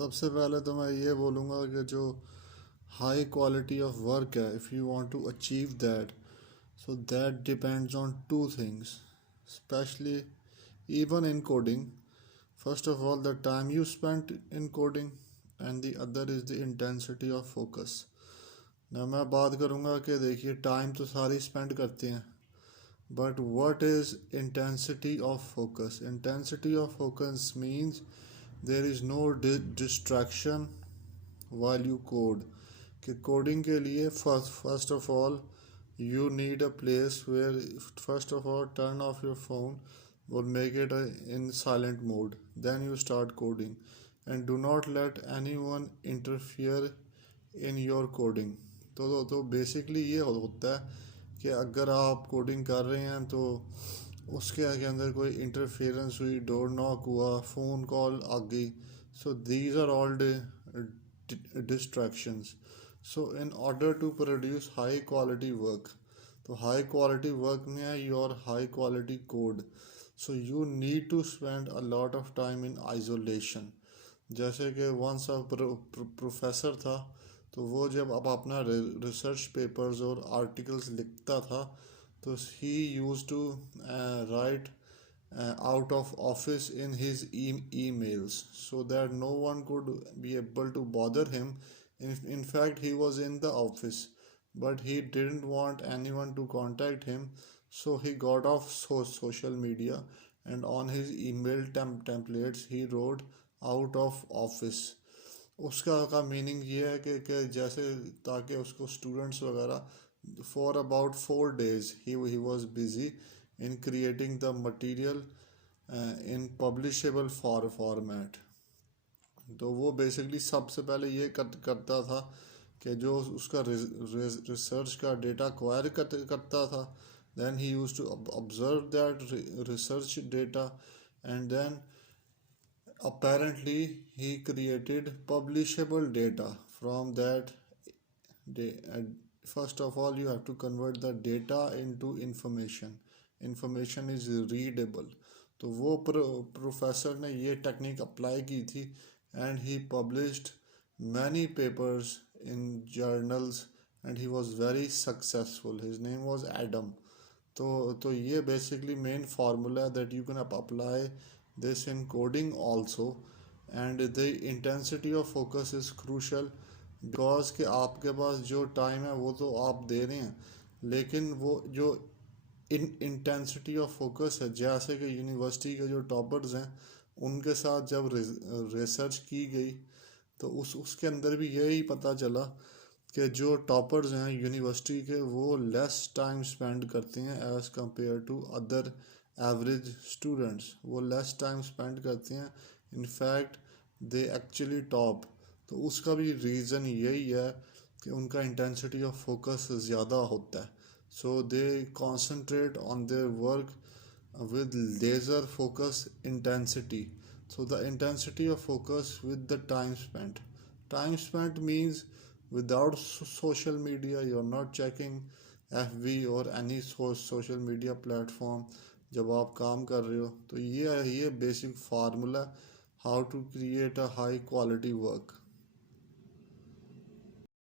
सबसे पहले तो मैं ये बोलूँगा कि जो हाई क्वालिटी ऑफ वर्क है, if you want to achieve that, so that depends on two things, especially even in coding. First of all, the time you spent in coding, and the other is the intensity of focus. ना मैं बात करूँगा कि देखिए time तो सारी spend करते हैं, but what is intensity of focus? Intensity of focus means there is no distraction while you code. कि कोडिंग के लिए first of all you need a place where first of all turn off your phone or make it in silent mode, then you start coding, and do not let anyone interfere in your coding. तो basically ये होता है कि अगर आप coding कर रहे हैं तो उसके आगे अंदर कोई इंटरफेरेंस हुई, डोर नॉक हुआ, फ़ोन कॉल आ गई, so these are all distractions. So in order to produce high quality work, तो high quality work में है your high quality code, so you need to spend a lot of time in isolation. जैसे कि once a professor था, तो वो जब अब अपना रिसर्च पेपर्स और आर्टिकल्स लिखता था, तो he used to write out of office in his emails, so that no one could be able to bother him. In fact, he was in the office, but he didn't want anyone to contact him, so he got off social media, and on his email templates he wrote out of office. उसका का meaning ये है कि जैसे ताकि उसको students वगैरह for about 4 days he was busy in creating the material in publishable format. तो वो बेसिकली सबसे पहले ये करता था कि जो उसका रिसर्च का डेटा एक्वायर करता था, then he used to observe that research data, and then apparently he created publishable data from that. First of all, you have to convert the data into information is readable. तो वो professor ने ये technique apply की थी, and he published many papers in journals, and he was very successful. His name was Adam. तो ये basically main formula that you can apply this in coding also. And the intensity of focus is crucial, because कि आपके पास जो time है वो तो आप दे रहे हैं, लेकिन वो जो इंटेंसिटी ऑफ फोकस है, जैसे कि यूनिवर्सिटी के जो टॉपर्स हैं उनके साथ जब रिसर्च की गई, तो उसके अंदर भी यही पता चला कि जो टॉपर्स हैं यूनिवर्सिटी के, वो लेस टाइम स्पेंड करते हैं as compare to other average students. वो लेस टाइम स्पेंड करते हैं, इनफैक्ट दे एक्चुअली टॉप. तो उसका भी रीज़न यही है कि उनका इंटेंसिटी ऑफ फोकस ज़्यादा होता है. So they concentrate on their work with laser focus intensity. So the intensity of focus with the time spent. Time spent means without social media, you're not checking FB or any social media platform जब आप काम कर रहे हो. तो ये basic formula how to create a high quality work.